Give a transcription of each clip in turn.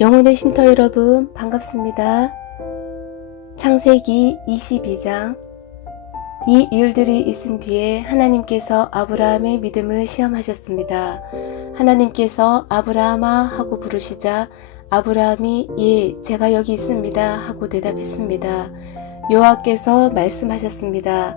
영혼의 쉼터 여러분 반갑습니다. 창세기 22장. 이 일들이 있은 뒤에 하나님께서 아브라함의 믿음을 시험하셨습니다. 하나님께서 아브라함아 하고 부르시자 아브라함이 예, 제가 여기 있습니다 하고 대답했습니다. 여호와께서 말씀하셨습니다.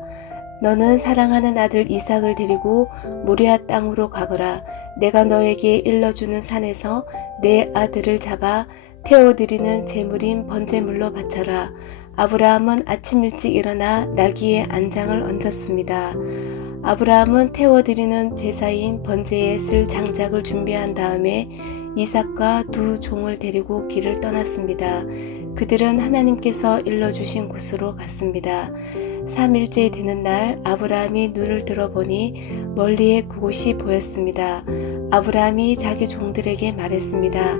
너는 사랑하는 아들 이삭을 데리고 모리아 땅으로 가거라. 내가 너에게 일러주는 산에서 내 아들을 잡아 태워드리는 제물인 번제물로 바쳐라. 아브라함은 아침 일찍 일어나 나귀의 안장을 얹었습니다. 아브라함은 태워드리는 제사인 번제에 쓸 장작을 준비한 다음에 이삭과 두 종을 데리고 길을 떠났습니다. 그들은 하나님께서 일러주신 곳으로 갔습니다. 3일째 되는 날 아브라함이 눈을 들어보니 멀리에 그곳이 보였습니다. 아브라함이 자기 종들에게 말했습니다.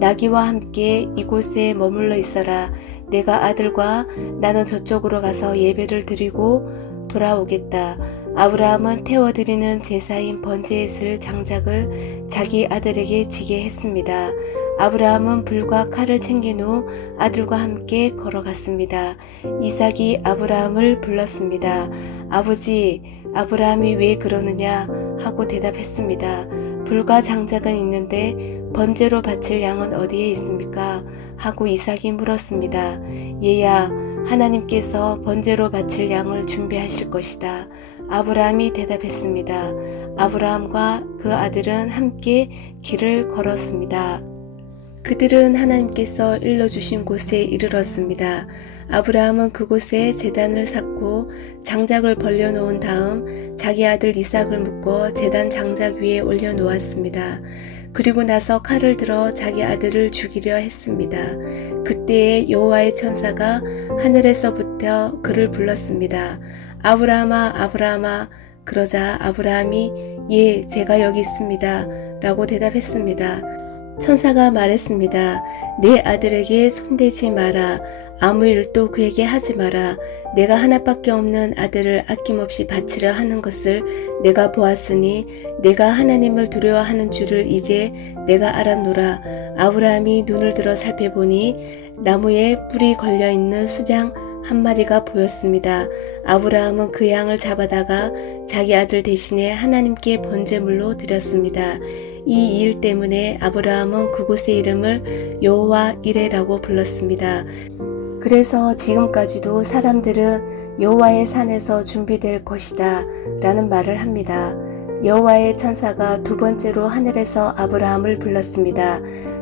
나귀와 함께 이곳에 머물러 있어라. 내가 아들과 나는 저쪽으로 가서 예배를 드리고 돌아오겠다. 아브라함은 태워드리는 제사인 번제에 쓸 장작을 자기 아들에게 지게 했습니다. 아브라함은 불과 칼을 챙긴 후 아들과 함께 걸어갔습니다. 이삭이 아브라함을 불렀습니다. 아버지, 아브라함이 왜 그러느냐 하고 대답했습니다. 불과 장작은 있는데 번제로 바칠 양은 어디에 있습니까? 하고 이삭이 물었습니다. 얘야, 하나님께서 번제로 바칠 양을 준비하실 것이다. 아브라함이 대답했습니다. 아브라함과 그 아들은 함께 길을 걸었습니다. 그들은 하나님께서 일러주신 곳에 이르렀습니다. 아브라함은 그곳에 제단을 쌓고 장작을 벌려놓은 다음 자기 아들 이삭을 묶어 제단 장작 위에 올려놓았습니다. 그리고 나서 칼을 들어 자기 아들을 죽이려 했습니다. 그때에 여호와의 천사가 하늘에서부터 그를 불렀습니다. 아브라함아, 아브라함아. 그러자 아브라함이 예, 제가 여기 있습니다 라고 대답했습니다. 천사가 말했습니다. 내 아들에게 손대지 마라. 아무 일도 그에게 하지 마라. 내가 하나밖에 없는 아들을 아낌없이 바치려 하는 것을 내가 보았으니 내가 하나님을 두려워하는 줄을 이제 내가 알았노라. 아브라함이 눈을 들어 살펴보니 나무에 뿔이 걸려있는 수장 한 마리가 보였습니다. 아브라함은 그 양을 잡아다가 자기 아들 대신에 하나님께 번제물로 드렸습니다. 이 일 때문에 아브라함은 그곳의 이름을 여호와 이레라고 불렀습니다. 그래서 지금까지도 사람들은 여호와의 산에서 준비될 것이다 라는 말을 합니다. 여호와의 천사가 두 번째로 하늘에서 아브라함을 불렀습니다.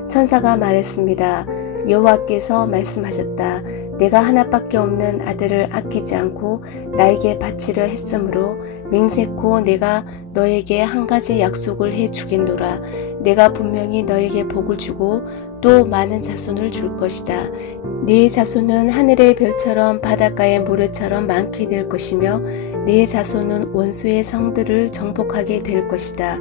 천사가 말했습니다. 여호와께서 말씀하셨다. 내가 하나밖에 없는 아들을 아끼지 않고 나에게 바치려 했으므로 맹세코 내가 너에게 한 가지 약속을 해 주겠노라. 내가 분명히 너에게 복을 주고 또 많은 자손을 줄 것이다. 네 자손은 하늘의 별처럼 바닷가의 모래처럼 많게 될 것이며 네 자손은 원수의 성들을 정복하게 될 것이다.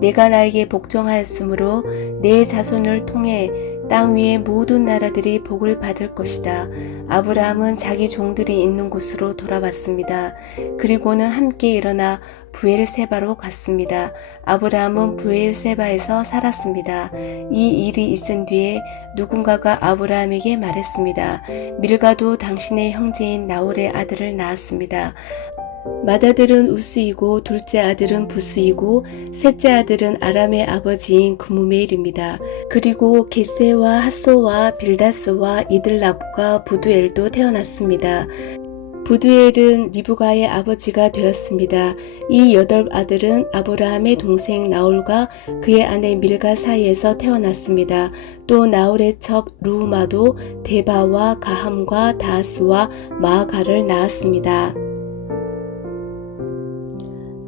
내가 나에게 복종하였으므로 네 자손을 통해 땅 위의 모든 나라들이 복을 받을 것이다. 아브라함은 자기 종들이 있는 곳으로 돌아왔습니다. 그리고는 함께 일어나 브엘세바로 갔습니다. 아브라함은 브엘세바에서 살았습니다. 이 일이 있은 뒤에 누군가가 아브라함에게 말했습니다. 밀가도 당신의 형제인 나홀의 아들을 낳았습니다. 맏아들은 우스이고 둘째 아들은 부스이고 셋째 아들은 아람의 아버지인 그무멜입니다. 그리고 게세와 핫소와 빌다스와 이들랍과 부두엘도 태어났습니다. 부두엘은 리브가의 아버지가 되었습니다. 이 8아들은 아브라함의 동생 나홀과 그의 아내 밀가 사이에서 태어났습니다. 또 나홀의 첩 루우마도 데바와 가함과 다하스와 마아가를 낳았습니다.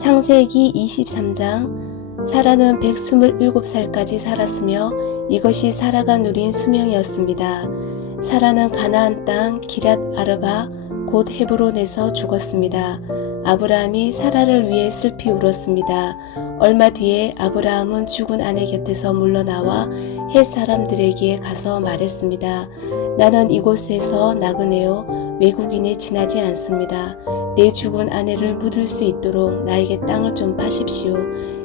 창세기 23장. 사라는 127살까지 살았으며 이것이 사라가 누린 수명이었습니다. 사라는 가나안 땅 기럇 아르바 곧 헤브론에서 죽었습니다. 아브라함이 사라를 위해 슬피 울었습니다. 얼마 뒤에 아브라함은 죽은 아내 곁에서 물러나와 헷 사람들에게 가서 말했습니다. 나는 이곳에서 나그네요 외국인에 지나지 않습니다. 내 죽은 아내를 묻을 수 있도록 나에게 땅을 좀 파십시오.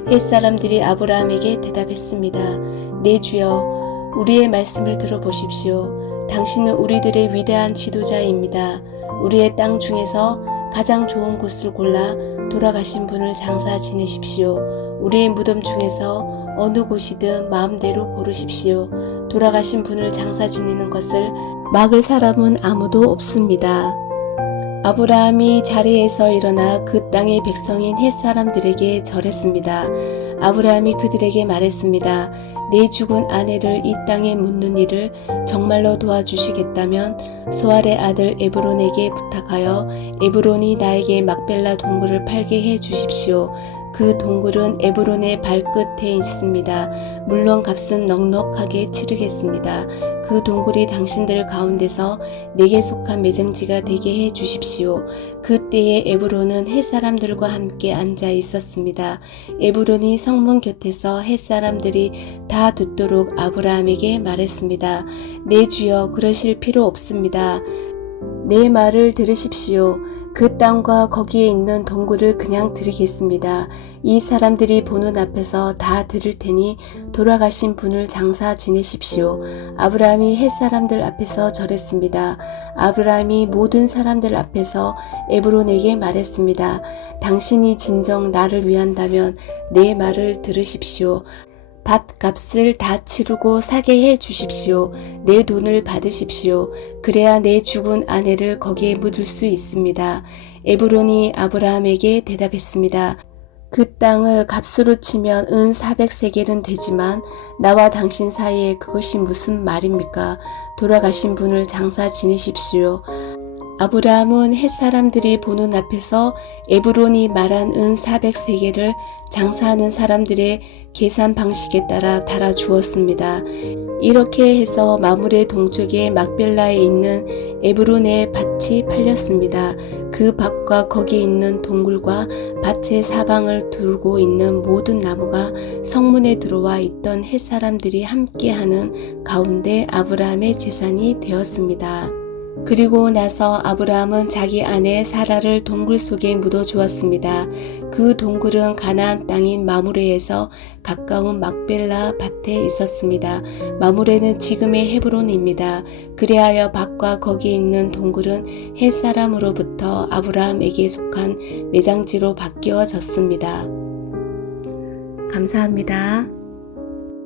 헷 사람들이 아브라함에게 대답했습니다. 내 주여, 우리의 말씀을 들어보십시오. 당신은 우리들의 위대한 지도자입니다. 우리의 땅 중에서 가장 좋은 곳을 골라 돌아가신 분을 장사 지내십시오. 우리의 무덤 중에서 어느 곳이든 마음대로 고르십시오. 돌아가신 분을 장사 지내는 것을 막을 사람은 아무도 없습니다. 아브라함이 자리에서 일어나 그 땅의 백성인 햇사람들에게 절했습니다. 아브라함이 그들에게 말했습니다. 내 죽은 아내를 이 땅에 묻는 일을 정말로 도와주시겠다면 소알의 아들 에브론에게 부탁하여 에브론이 나에게 막벨라 동굴을 팔게 해 주십시오. 그 동굴은 에브론의 발끝에 있습니다. 물론 값은 넉넉하게 치르겠습니다. 그 동굴이 당신들 가운데서 내게 속한 매장지가 되게 해 주십시오. 그때에 에브론은 햇사람들과 함께 앉아 있었습니다. 에브론이 성문 곁에서 햇사람들이 다 듣도록 아브라함에게 말했습니다. 내 주여, 그러실 필요 없습니다. 내 말을 들으십시오. 그 땅과 거기에 있는 동굴을 그냥 드리겠습니다. 이 사람들이 보는 앞에서 다 들을 테니 돌아가신 분을 장사 지내십시오. 아브라함이 햇사람들 앞에서 절했습니다. 아브라함이 모든 사람들 앞에서 에브론에게 말했습니다. 당신이 진정 나를 위한다면 내 말을 들으십시오. 밭값을 다 치르고 사게 해 주십시오. 내 돈을 받으십시오. 그래야 내 죽은 아내를 거기에 묻을 수 있습니다. 에브론이 아브라함에게 대답했습니다. 그 땅을 값으로 치면 은 400세겔은 되지만 나와 당신 사이에 그것이 무슨 말입니까? 돌아가신 분을 장사 지내십시오. 아브라함은 햇사람들이 보는 앞에서 에브론이 말한 은 400세겔을 장사하는 사람들의 계산 방식에 따라 달아주었습니다. 이렇게 해서 마므레 동쪽의 막벨라에 있는 에브론의 밭이 팔렸습니다. 그 밭과 거기에 있는 동굴과 밭의 사방을 두르고 있는 모든 나무가 성문에 들어와 있던 햇사람들이 함께하는 가운데 아브라함의 재산이 되었습니다. 그리고 나서 아브라함은 자기 아내 사라를 동굴 속에 묻어 주었습니다. 그 동굴은 가나안 땅인 마므레에서 가까운 막벨라 밭에 있었습니다. 마므레는 지금의 헤브론입니다. 그리하여 밭과 거기에 있는 동굴은 햇사람으로부터 아브라함에게 속한 매장지로 바뀌어졌습니다. 감사합니다.